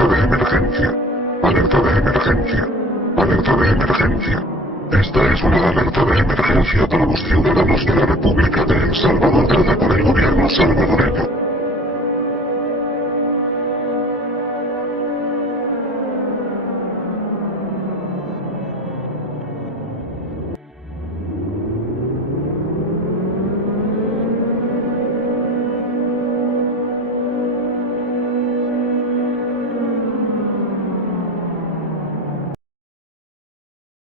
Alerta de emergencia. Alerta de emergencia. Alerta de emergencia. Esta es una alerta de emergencia para los ciudadanos de la República de El Salvador dada por el gobierno salvadoreño.